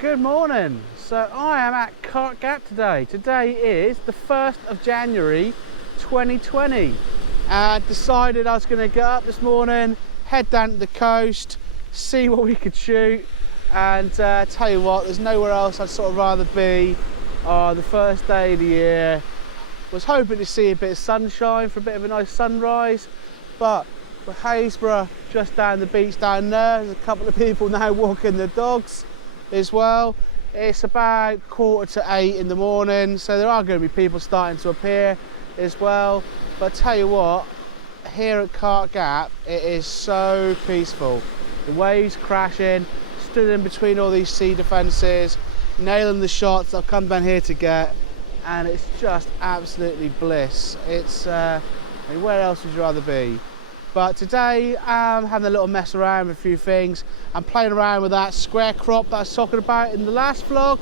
Good morning. So I am at Cart Gap today. Today is the 1st of January 2020. And decided I was going to get up this morning, head down to the coast, see what we could shoot, and tell you what, there's nowhere else I'd sort of rather be. The first day of the year. Was hoping to see a bit of sunshine for a bit of a nice sunrise, but we're Happisburgh, just down the beach down there. There's a couple of people now walking their dogs as well. It's about 7:45 in the morning, so there are going to be people starting to appear as well. But I tell you what, here at Cart Gap, it is so peaceful. The waves crashing, stood in between all these cedar fences, nailing the shots I've come down here to get, and it's just absolutely bliss. It's I mean, where else would you rather be? But today I'm having a little mess around with a few things. I'm playing around with that square crop that I was talking about in the last vlog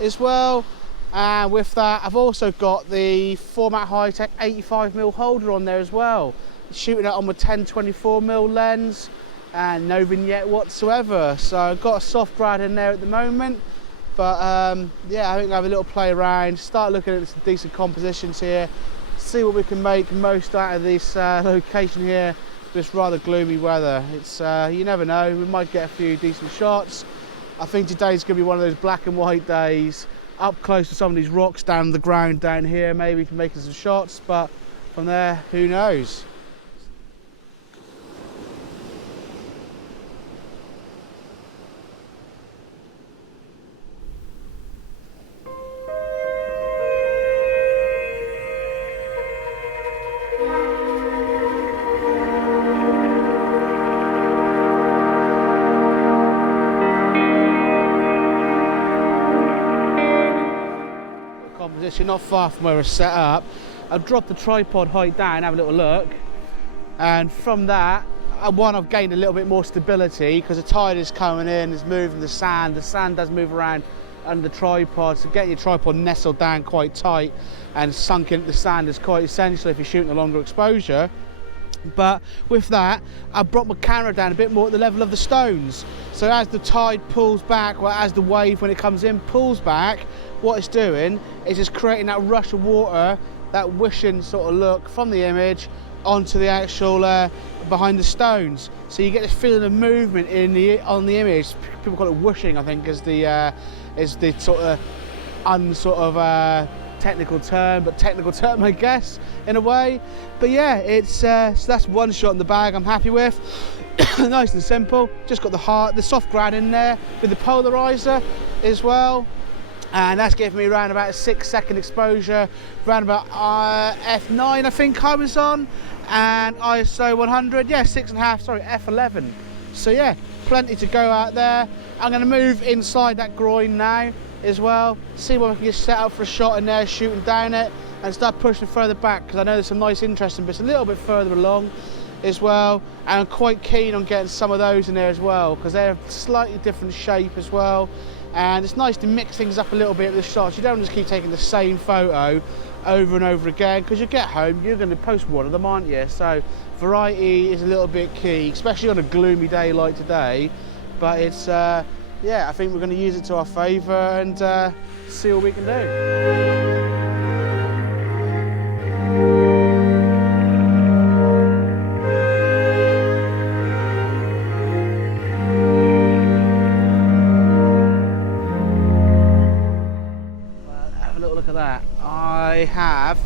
as well. And with that, I've also got the Formatt-Hitech 85mm holder on there as well. Shooting it on my 10-24mm lens and no vignette whatsoever. So I've got a soft grad in there at the moment. But yeah, I think I'll have a little play around, start looking at some decent compositions here, see what we can make most out of this location here, this rather gloomy weather. It's you never know, we might get a few decent shots. I think today's going to be one of those black and white days, up close to some of these rocks down the ground down here, maybe making some shots, but from there, who knows. Composition not far from where we're set up. I've dropped the tripod height down, have a little look, and from that, I've gained a little bit more stability because the tide is coming in, it's moving the sand does move around under the tripod, so getting your tripod nestled down quite tight and sunk into the sand is quite essential if you're shooting a longer exposure. But with that, I brought my camera down a bit more at the level of the stones. So as the tide pulls back, or as the wave when it comes in pulls back, what it's doing is just creating that rush of water, that whooshing sort of look from the image onto the actual behind the stones. So you get this feeling of movement on the image. People call it whooshing, I think, is the sort of technical term, I guess, in a way. But yeah, it's so that's one shot in the bag I'm happy with. Nice and simple. Just got the soft grad in there with the polarizer as well, and that's giving me around about a 6-second exposure, around about f9 I think I was on, and ISO 100, yeah, 6.5, sorry, f11. So yeah, plenty to go out there. I'm going to move inside that groin now as well, see what we can get set up for a shot in there, shooting down it, and start pushing further back, because I know there's some nice interesting bits a little bit further along as well, and I'm quite keen on getting some of those in there as well, because they're a slightly different shape as well, and it's nice to mix things up a little bit with the shots. You don't just keep taking the same photo over and over again, because you get home, you're going to post one of them, aren't you? So variety is a little bit key, especially on a gloomy day like today. But it's yeah, I think we're going to use it to our favour and see what we can do. Well, have a little look at that. I have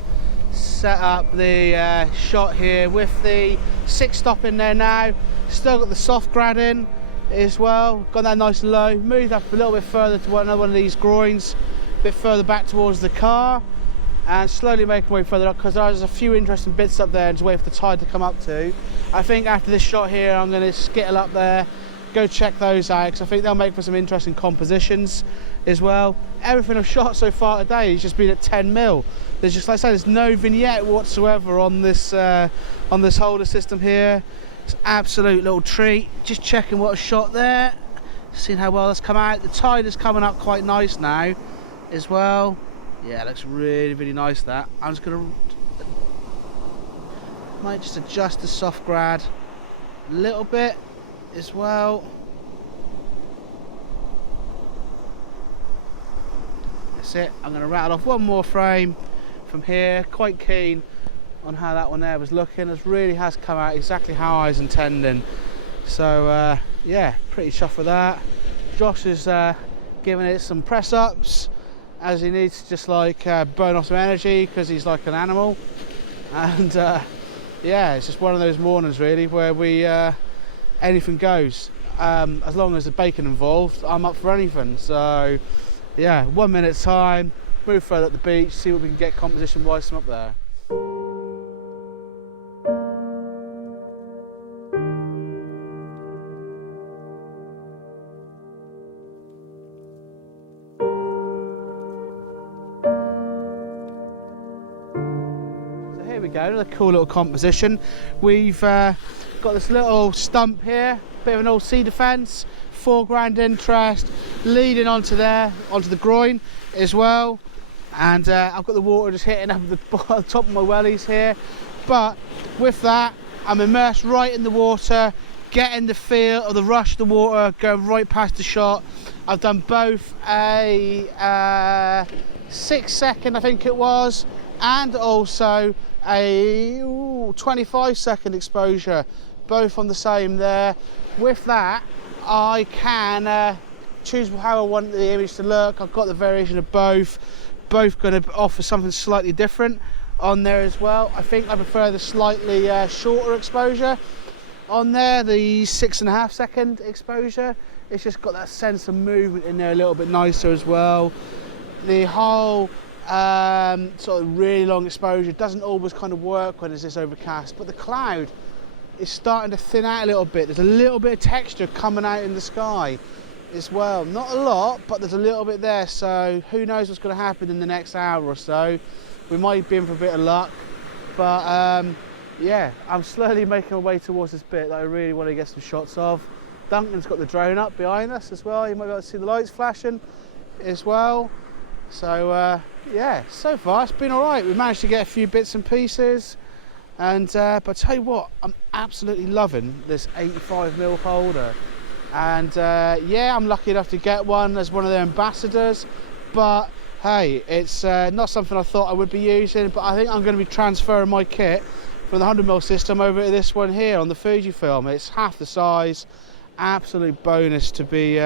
set up the shot here with the 6-stop in there now. Still got the soft grad in as well, got that nice and low, moved up a little bit further to another one of these groins, a bit further back towards the car, and slowly making my way further up, because there's a few interesting bits up there and just wait for the tide to come up to. I think after this shot here I'm going to skittle up there, go check those out, because I think they'll make for some interesting compositions as well. Everything I've shot so far today has just been at 10mm. There's just, like I say, there's no vignette whatsoever on this holder system here. It's an absolute little treat. Just checking what I shot there, seeing how well that's come out. The tide is coming up quite nice now as well. Yeah, it looks really, really nice, that. I'm just gonna might just adjust the soft grad a little bit as well. that's it. I'm going to rattle off one more frame from here. Quite keen on how that one there was looking. It really has come out exactly how I was intending. So yeah, pretty chuffed with that. Josh is giving it some press ups as he needs to just like burn off some energy because he's like an animal. And yeah, it's just one of those mornings really where we anything goes. As long as the bacon involved, I'm up for anything. So yeah, 1 minute's time, move further up the beach, see what we can get composition wise from up there. Here we go, another cool little composition. We've got this little stump here, bit of an old cedar fence, foreground interest, leading onto there, onto the groin as well. And I've got the water just hitting up the top of my wellies here. But with that, I'm immersed right in the water, getting the feel of the rush of the water, going right past the shot. I've done both a 6 second, I think it was, and also a 25-second exposure, both on the same there. With that, I can choose how I want the image to look. I've got the variation of both going to offer something slightly different on there as well. I think I prefer the slightly shorter exposure on there, the 6.5 second exposure. It's just got that sense of movement in there a little bit nicer as well. The whole sort of really long exposure doesn't always kind of work when it's this overcast, but the cloud is starting to thin out a little bit. There's a little bit of texture coming out in the sky as well. Not a lot, but there's a little bit there, so who knows what's going to happen in the next hour or so. We might be in for a bit of luck, but yeah, I'm slowly making my way towards this bit that I really want to get some shots of. Duncan's got the drone up behind us as well. You might be able to see the lights flashing as well. So yeah, so far it's been all right. We've managed to get a few bits and pieces, and but I tell you what, I'm absolutely loving this 85mm holder. And yeah, I'm lucky enough to get one as one of their ambassadors, but hey, it's not something I thought I would be using, but I think I'm going to be transferring my kit from the 100mm system over to this one here on the Fujifilm. It's half the size, absolute bonus to be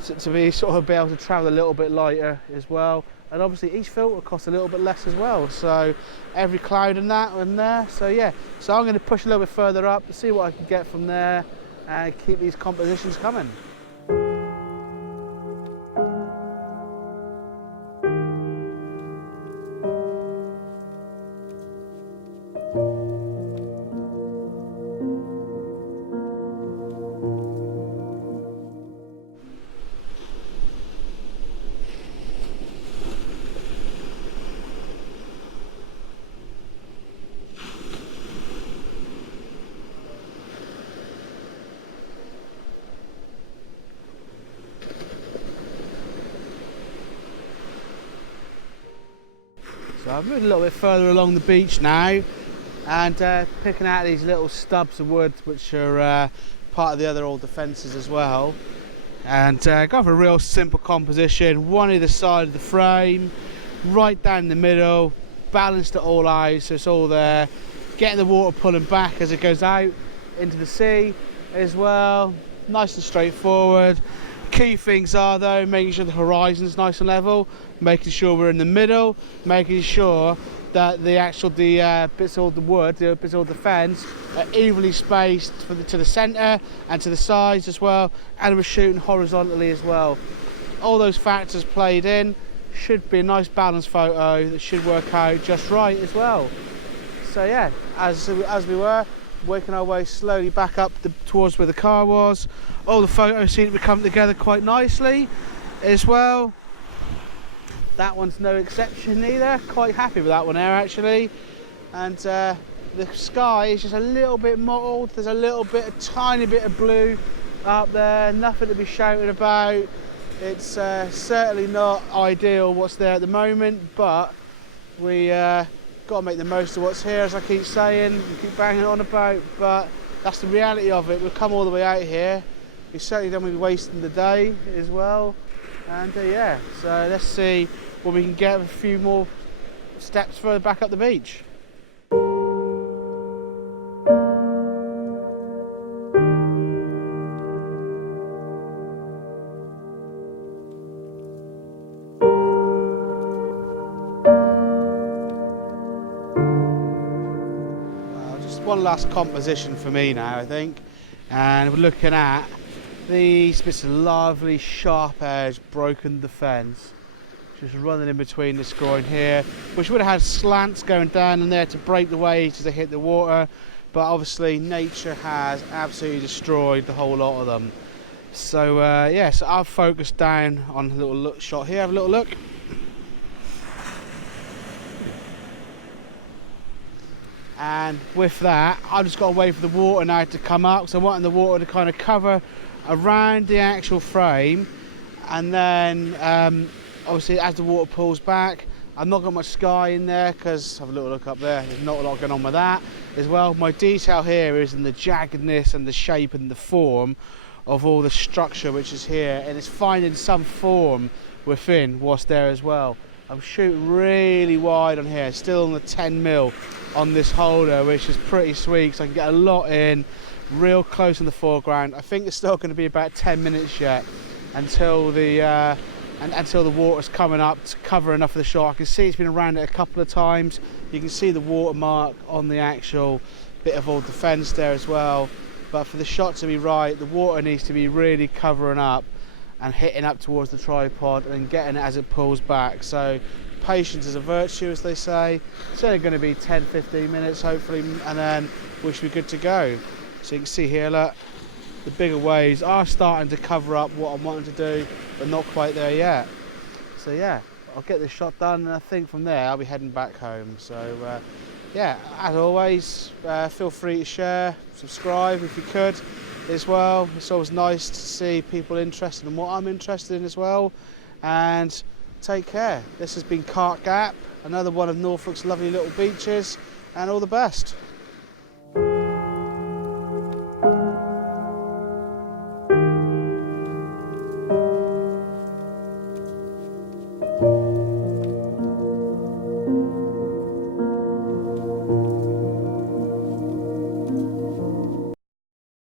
sort of be able to travel a little bit lighter as well. And obviously each filter costs a little bit less as well, so every cloud in that and there. So yeah, so I'm going to push a little bit further up to see what I can get from there and keep these compositions coming. So I've moved a little bit further along the beach now, and picking out these little stubs of wood which are part of the other old defences as well, and go for a real simple composition, one either side of the frame, right down the middle, balanced at all eyes so it's all there, getting the water pulling back as it goes out into the sea as well, nice and straightforward. Key things are though, making sure the horizon's nice and level, making sure we're in the middle, making sure that the bits of the wood, the bits of the fence are evenly spaced to the centre and to the sides as well, and we're shooting horizontally as well. All those factors played in, should be a nice balanced photo that should work out just right as well. So yeah, as we were working our way slowly back up towards where the car was, all the photos seem to be coming together quite nicely as well. That one's no exception either, quite happy with that one there actually. And the sky is just a little bit mottled, there's a tiny bit of blue up there, nothing to be shouted about. It's certainly not ideal what's there at the moment, but we got to make the most of what's here, as I keep saying, we keep banging on about, but that's the reality of it. We've come all the way out here, we certainly don't want to be wasting the day as well. And yeah, so let's see when we can get a few more steps further back up the beach. One last composition for me now, I think, and we're looking at these bits of lovely sharp edge broken defence just running in between this groin here, which would have had slants going down in there to break the waves as they hit the water, but obviously nature has absolutely destroyed the whole lot of them. So yeah, so I've focused down on a little look shot here. Have a little look. And with that, I've just got to wait for the water now to come up. So I'm wanting the water to kind of cover around the actual frame, and then obviously as the water pulls back, I've not got much sky in there because have a little look up there, there's not a lot going on with that as well. My detail here is in the jaggedness and the shape and the form of all the structure which is here, and it's finding some form within what's there as well. I'm shooting really wide on here, still on the 10mm on this holder, which is pretty sweet, so I can get a lot in real close in the foreground. I think it's still going to be about 10 minutes yet until the until the water's coming up to cover enough of the shot. I can see it's been around it a couple of times. You can see the watermark on the actual bit of old defence there as well. But for the shot to be right, the water needs to be really covering up and hitting up towards the tripod and getting it as it pulls back. So patience is a virtue, as they say. It's only going to be 10-15 minutes hopefully, and then we should be good to go. So you can see here, look, the bigger waves are starting to cover up what I'm wanting to do, but not quite there yet. So yeah, I'll get this shot done, and I think from there I'll be heading back home. So yeah, as always, feel free to share, subscribe if you could as well. It's always nice to see people interested in what I'm interested in as well. And take care. This has been Cart Gap, another one of Norfolk's lovely little beaches, and all the best.